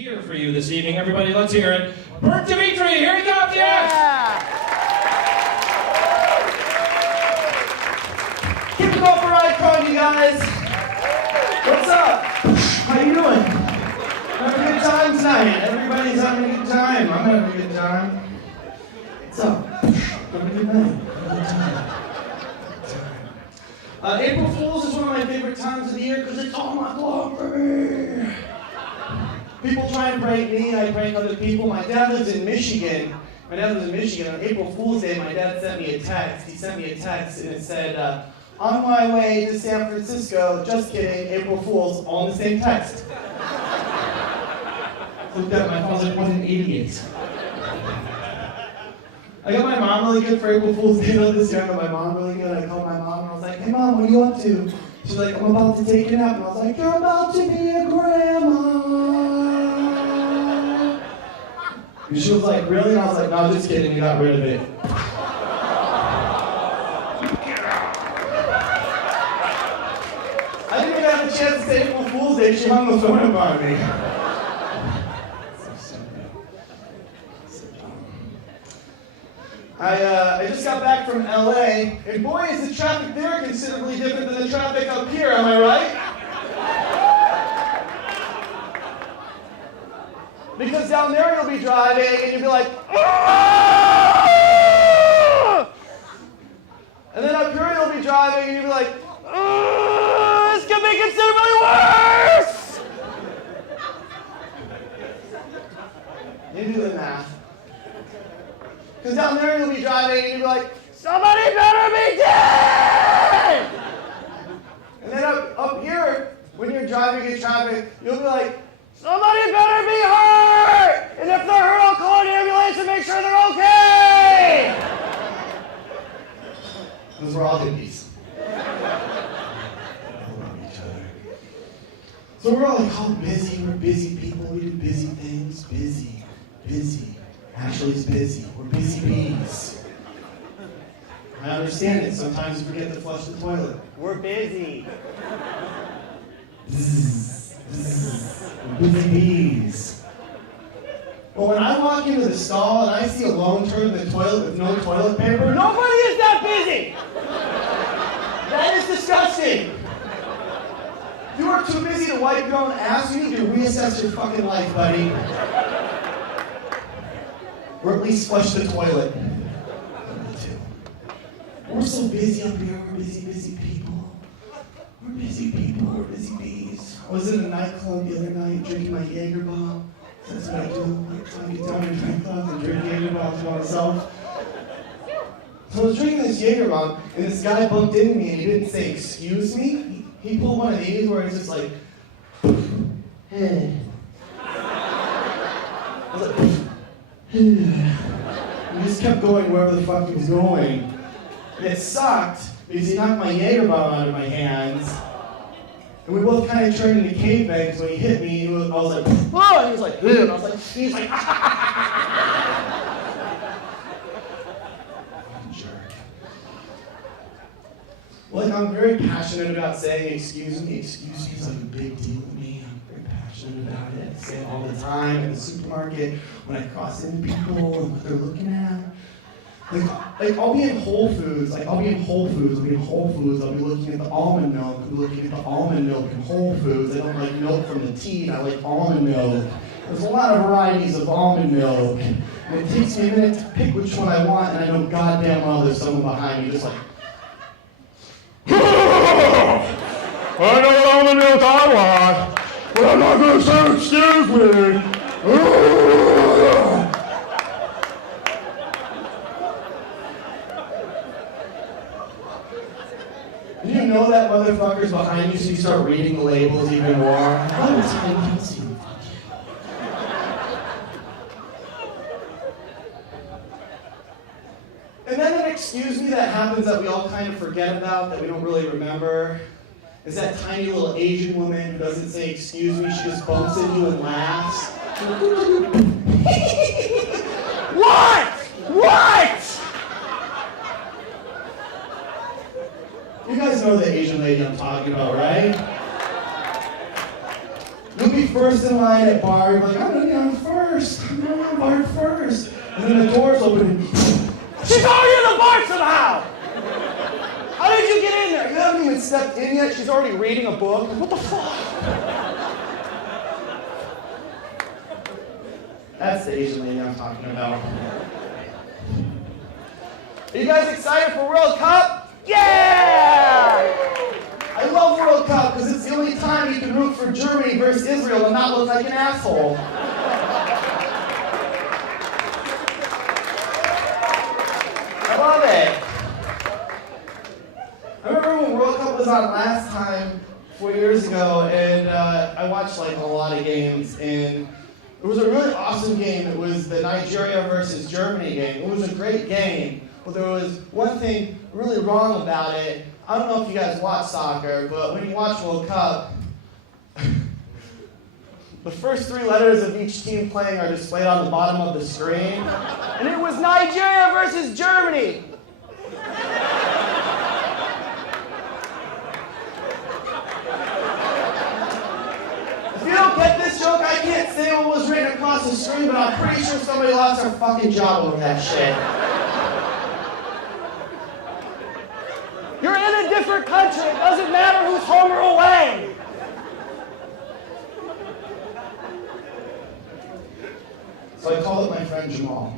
here for you this evening. Everybody, let's hear it. Bert DiVietri, here he comes, yes! Keep it going for Icon, you guys. What's up? How you doing? Having a good time tonight. Everybody's having a good time. I'm having a good time. What's up? Having a good night. Having a good time. April Fool's is one of my favorite times of the year because it's all my love for me. People try and prank me, I prank other people. My dad lives in Michigan. On April Fool's Day, my dad sent me a text. He sent me a text and it said, on my way to San Francisco, just kidding, April Fool's, all in the same text. I looked at my phone, I was like, what an idiot. I got my mom really good for April Fool's Day this year. I got my mom really good. I called my mom and I was like, hey mom, what are you up to? She's like, I'm about to take a nap. And I was like, you're about to be a grandma. And she was like, really? And I was like, no, just kidding, you got rid of it. I didn't even have a chance to say April Fool's Day. She hung the phone up on me. I just got back from LA, and boy, is the traffic there considerably different than the traffic up here, am I right? Because down there you'll be driving, and you'll be like, "Aah!" And then up here you'll be driving, and you'll be like, "Aah, this could be considerably worse!" You do the math. Because down there you'll be driving and you'll be like, somebody better be dead! And then up here, when you're driving in traffic, you'll be like, somebody better be hurt! And if they're hurt, I'll call an ambulance and make sure they're okay! Those were all hippies. So we're all like, oh, busy, we're busy people, we do busy things, busy. Actually, it's busy. We're busy bees. I understand it. Sometimes we forget to flush the toilet. We're busy. We're busy bees. But when I walk into the stall and I see a lone turd in the toilet with no toilet paper, nobody is that busy! That is disgusting. If you are too busy to wipe your own ass, you need to reassess your fucking life, buddy. Or at least flush the toilet. Me too. We're so busy up here. We're busy people. We're busy people. We're busy bees. I was in a nightclub the other night drinking my Jaeger bomb. That's what I do. I get down in nightclubs and drink Jaeger bombs by myself. So I was drinking this Jaeger bomb, and this guy bumped into me, and he didn't say excuse me. He pulled one of these where it's just like, hey. I was like, he just kept going wherever the fuck he was going. And it sucked because he knocked my Jaeger bomb out of my hands. And we both kind of turned into cavemen because when he hit me, I was like, oh, and he was like, and I was like, he's like, jerk. Well, like, I'm very passionate about saying excuse me is like a big deal to me. I'm very passionate about it. I say it all the time in the supermarket when I cross into people and what they're looking at. Like I'll be in Whole Foods, I'll be looking at the almond milk, I'll be looking at the almond milk in Whole Foods. I don't like milk from the teat, I like almond milk. There's a lot of varieties of almond milk. And it takes me a minute to pick which one I want, and I know goddamn well there's someone behind me just like, I know what almond milk I want, but I'm not gonna say excuse me. You know that motherfucker's behind you, so you start reading the labels even more. And then an excuse me that happens that we all kind of forget about, that we don't really remember, is that tiny little Asian woman who doesn't say excuse me, she just bumps into you and laughs. What? You guys know the Asian lady I'm talking about, right? You'll be first first in line at bar. You're like, I'm first. I'm bar first. And then the doors open. She's already in the bar somehow! How did you get in there? You haven't even stepped in yet. She's already reading a book. What the fuck? That's the Asian lady I'm talking about. Are you guys excited for World Cup? Yeah! I love World Cup because it's the only time you can root for Germany versus Israel and not look like an asshole. I love it. I remember when World Cup was on last time, 4 years ago, and I watched like a lot of games, and it was a really awesome game. It was the Nigeria versus Germany game. It was a great game, but there was one thing really wrong about it. I don't know if you guys watch soccer, but when you watch World Cup, the first 3 letters of each team playing are displayed on the bottom of the screen, and it was Nigeria versus Germany. If you don't get this joke, I can't say what was written across the screen, but I'm pretty sure somebody lost their fucking job over that shit. You're in a different country. It doesn't matter who's home or away. So I called up my friend Jamal.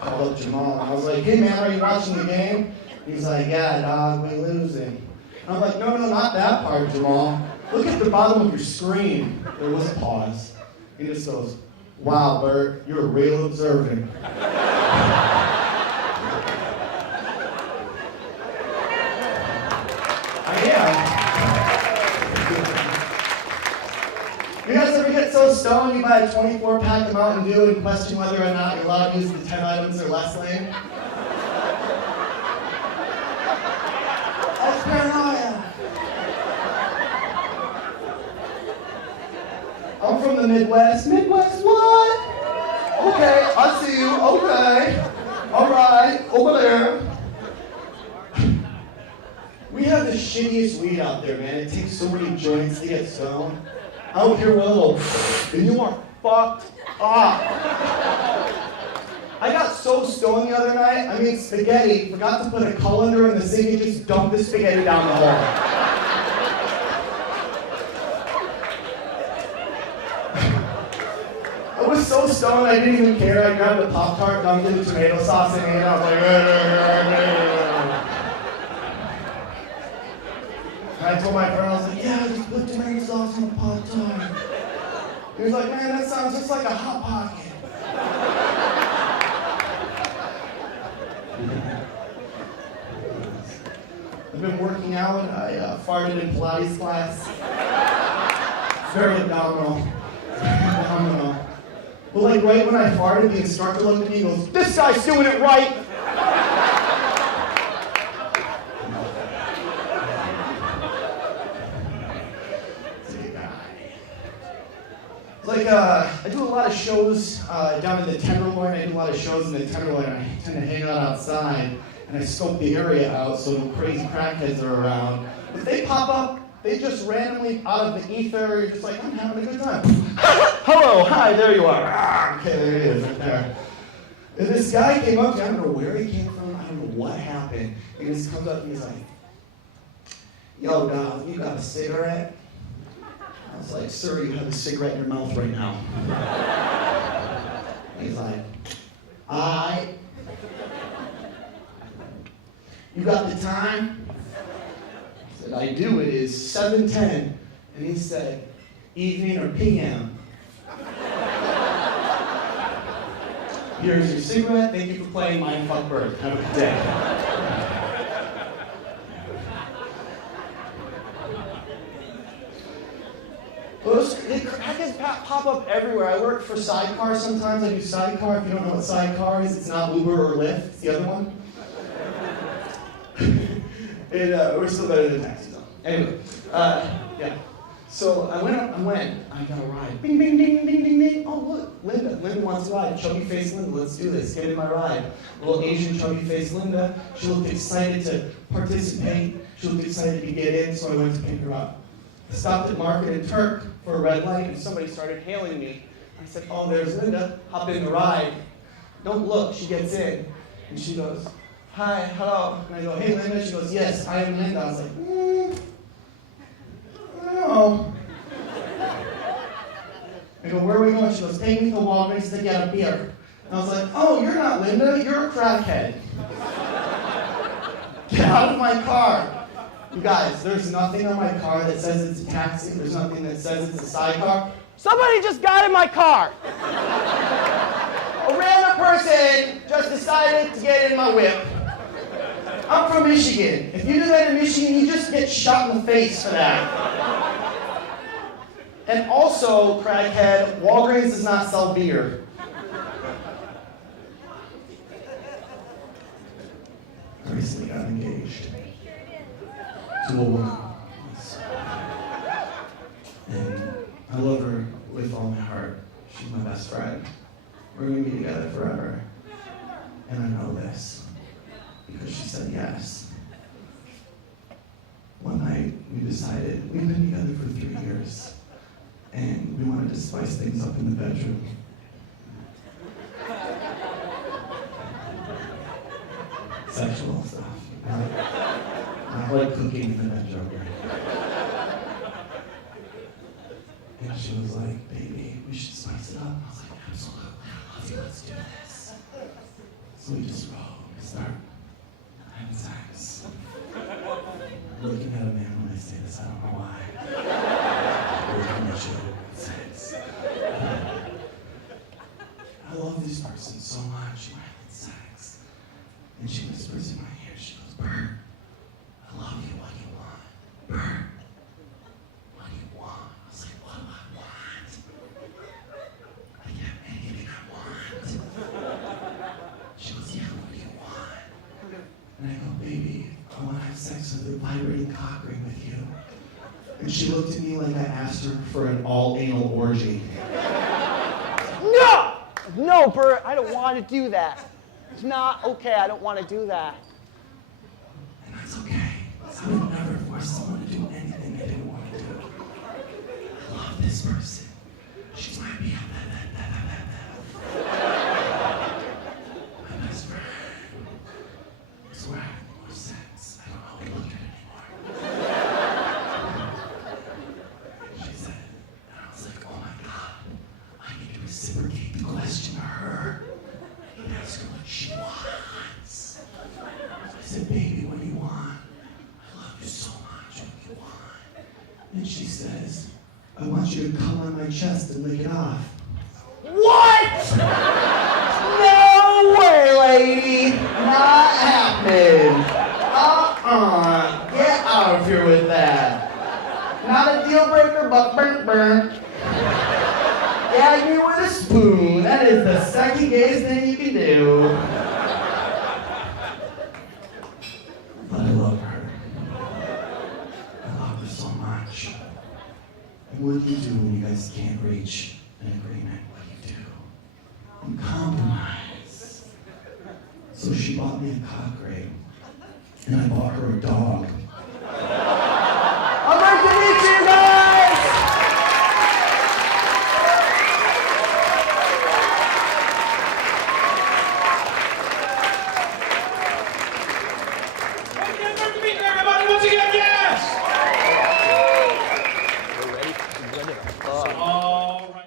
Called up Jamal. I was like, hey man, are you watching the game? He's like, yeah, dog, we're losing. I'm like, no, not that part, Jamal. Look at the bottom of your screen. There was a pause. He just goes, wow, Bert, you're real observant. You guys ever get so stoned you buy a 24-pack of Mountain Dew and question whether or not you're allowed to use the 10 items or less lane? That's paranoia. I'm from the Midwest. Midwest what? Okay, I see you. Okay. All right, over there. We have the shittiest weed out there, man. It takes so many joints to get stoned. Out here with a little, and you are fucked up. I got so stoned the other night, I made spaghetti, forgot to put a colander in the sink, and just dumped the spaghetti down the hole. I was so stoned I didn't even care. I grabbed the Pop-Tart, dumped in the tomato sauce in it, and I was like, I told my friend, I was like, yeah, just put tomato sauce on the Pop-Tart. He was like, man, that sounds just like a Hot Pocket. I've been working out. I farted in Pilates class. It's very abdominal. But like right when I farted, the instructor looked at me and goes, this guy's doing it right. Like, I do a lot of shows down in the Tenderloin. I do a lot of shows in the Tenderloin. I tend to hang out outside, and I scope the area out so no crazy crackheads are around. If they pop up, they just randomly out of the ether, you're just like, I'm having a good time. Hello, hi, there you are. Okay, there it is, right there. And this guy came up to me, I don't know where he came from, I don't know what happened. He just comes up and he's like, yo, dog, you got a cigarette? I was like, sir, you have a cigarette in your mouth right now. He's like, you got the time? I said, I do, it is 7:10. And he said, evening or PM? Here's your cigarette, thank you for playing Mindfuck Bird. Have a good day. Crackheads pop up everywhere. I work for Sidecar sometimes. I do Sidecar. If you don't know what Sidecar is, it's not Uber or Lyft. It's the other one. And we're still better than taxi though. Anyway, yeah. So I got a ride. Bing, bing, ding, ding, ding, ding. Oh, look, Linda. Linda wants a ride. Chubby face Linda, let's do this. Get in my ride. Little Asian chubby face Linda. She looked excited to participate. She looked excited to get in, so I went to pick her up. stopped at Market and Turk for a red light, and somebody started hailing me. I said, oh, there's Linda. Hop in the ride. Don't look. She gets in, and she goes, hi, hello. And I go, hey, Linda. She goes, yes, I am Linda. I was like, no. I go, where are we going? She goes, take me to Walgreens to get a beer. And I was like, oh, you're not Linda. You're a crackhead. Get out of my car. You guys, there's nothing on my car that says it's a taxi. There's nothing that says it's a sidecar. Somebody just got in my car. A random person just decided to get in my whip. I'm from Michigan. If you do that in Michigan, you just get shot in the face for that. And also, crackhead, Walgreens does not sell beer. I recently got engaged to a woman. And I love her with all my heart. She's my best friend. We're going to be together forever. And I know this because she said yes. One night we decided, we've been together for 3 years, and we wanted to spice things up in the bedroom. Sexual stuff. Not like cooking in the bedroom. And she was like, baby, we should spice it up. I was like, absolutely, I love you, let's do this. So we just roll, we start having sex. I'm looking at a man when I say this, I don't know why. I'm looking at you, sex. I love this person so much, we're having sex. And she whispers in my ear, she goes, Bert, I love you, what do you want? Bert, what do you want? I was like, what do I want? I can't make anything I want. She goes, yeah, what do you want? And I go, baby, I want to have sex with a vibrating cock ring with you. And she looked at me like I asked her for an all-anal orgy. No! No, Bert, I don't want to do that. It's not okay, I don't want to do that. And that's okay. I would never force someone to do anything they didn't want to do. I love this person. She's my BFF. My best friend. I swear I have more sex. I don't know how to look at it anymore. She said, and I was like, oh my God, I need to reciprocate the question to her. I need to ask her what she wants. So I said, baby, what do you want? I love you so much. What do you want? And she says, I want you to come on my chest and lick it off. What? No way, lady. Not happening. Get out of here with that. Not a deal breaker, but burn. Gag me with a spoon. That is the second gayest thing you can do. But I love her. I love her so much. And what do you do when you guys can't reach an agreement? What do? You compromise. So she bought me a cock ring, and I bought her a dog.